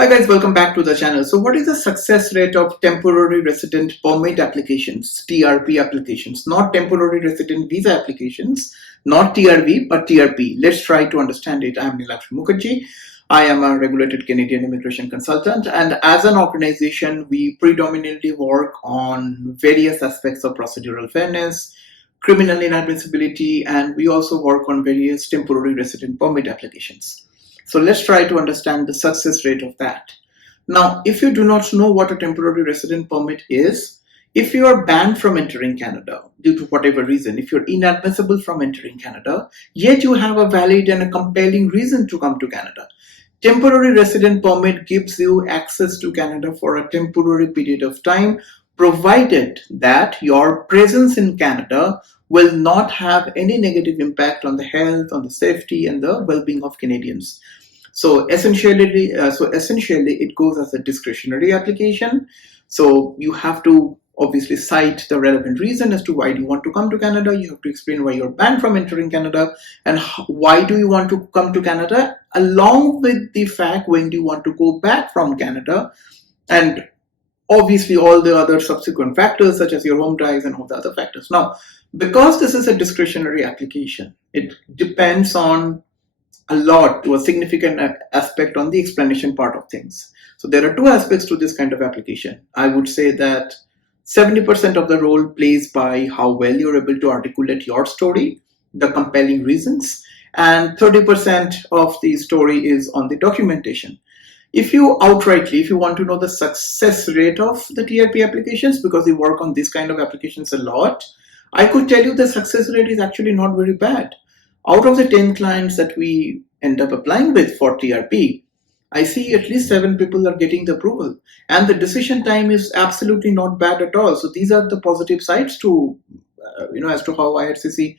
Hi guys, welcome back to the channel. So what is the success rate of temporary resident permit applications, TRP applications, not temporary resident visa applications, not TRV, but TRP? Let's try to understand it. I am Niladri Mukherjee. I am a regulated Canadian immigration consultant, and as an organization, we predominantly work on various aspects of procedural fairness, criminal inadmissibility, and we also work on various temporary resident permit applications. So let's try to understand the success rate of that. Now, if you do not know what a temporary resident permit is, if you are banned from entering Canada due to whatever reason, if you're inadmissible from entering Canada, yet you have a valid and a compelling reason to come to Canada, temporary resident permit gives you access to Canada for a temporary period of time, provided that your presence in Canada will not have any negative impact on the health, on the safety, and the well-being of Canadians. So essentially, it goes as a discretionary application. So you have to obviously cite the relevant reason as to why do you want to come to Canada. You have to explain why you're banned from entering Canada and why do you want to come to Canada, along with the fact when do you want to go back from Canada, and obviously all the other subsequent factors such as your home ties and all the other factors. Now, because this is a discretionary application, it depends on a lot to a significant aspect on the explanation part of things. So there are two aspects to this kind of application. I would say that 70% of the role plays by how well you're able to articulate your story, the compelling reasons, and 30% of the story is on the documentation. If you want to know the success rate of the TRP applications, because we work on this kind of applications a lot, I could tell you the success rate is actually not very bad. Out of the 10 clients that we end up applying with for TRP, I see at least 7 people are getting the approval, and the decision time is absolutely not bad at all. So these are the positive sides to, as to how IRCC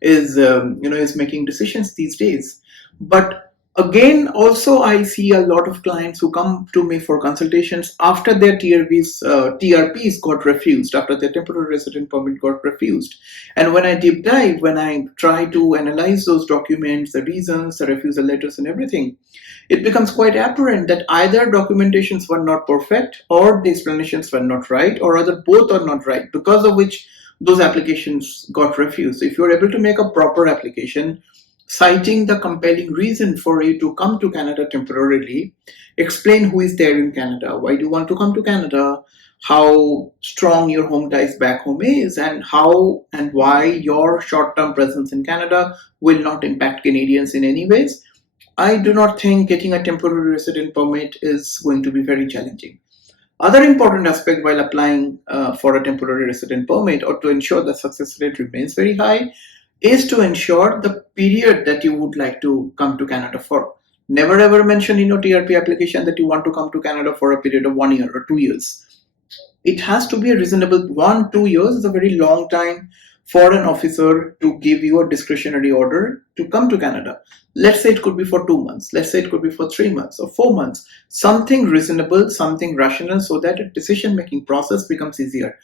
is making decisions these days. But again, also I see a lot of clients who come to me for consultations after their TRPs got refused, after their temporary resident permit got refused. And when I deep dive, when I try to analyze those documents, the reasons, the refusal letters and everything, it becomes quite apparent that either documentations were not perfect or the explanations were not right, or rather both are not right, because of which those applications got refused. So if you're able to make a proper application, citing the compelling reason for you to come to Canada temporarily, explain who is there in Canada, why do you want to come to Canada, how strong your home ties back home is, and how and why your short-term presence in Canada will not impact Canadians in any ways, I do not think getting a temporary resident permit is going to be very challenging. Other important aspect while applying for a temporary resident permit, or to ensure the success rate remains very high, is to ensure the period that you would like to come to Canada for. Never ever mention in your TRP application that you want to come to Canada for a period of 1 year or 2 years. It has to be a reasonable 1-2 years is a very long time for an officer to give you a discretionary order to come to Canada. Let's say it could be for 2 months. Let's say it could be for 3 months or 4 months. Something reasonable, something rational, so that a decision-making process becomes easier.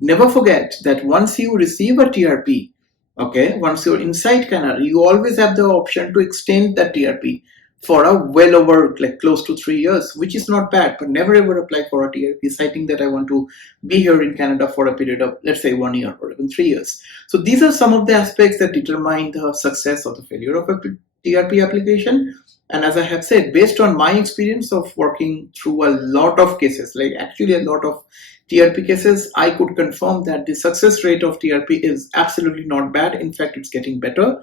Never forget that once you receive a TRP, once you're inside Canada, you always have the option to extend that TRP for a well over close to 3 years, which is not bad, but never ever apply for a TRP citing that I want to be here in Canada for a period of, let's say, 1 year or even 3 years. So these are some of the aspects that determine the success or the failure of a TRP application. And as I have said, based on my experience of working through a lot of cases, actually a lot of TRP cases, I could confirm that the success rate of TRP is absolutely not bad. In fact, it's getting better.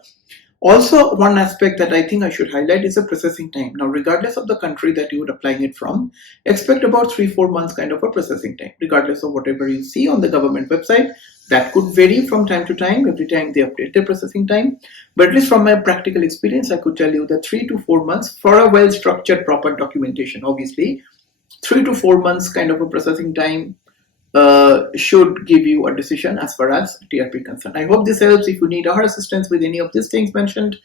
Also, one aspect that I think I should highlight is the processing time. Now, regardless of the country that you would applying it from, expect about 3-4 months kind of a processing time, regardless of whatever you see on the government website. That could vary from time to time. Every time they update their processing time. But at least from my practical experience, I could tell you that 3 to 4 months for a well-structured, proper documentation, obviously, 3 to 4 months kind of a processing time should give you a decision as far as TRP concerned. I hope this helps. If you need our assistance with any of these things mentioned,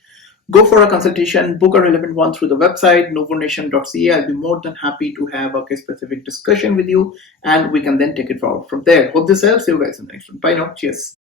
go for a consultation, book a relevant one through the website, Nuvonation.ca. I'll be more than happy to have a case-specific discussion with you, and we can then take it forward from there. Hope this helps. See you guys in the next one. Bye now. Cheers.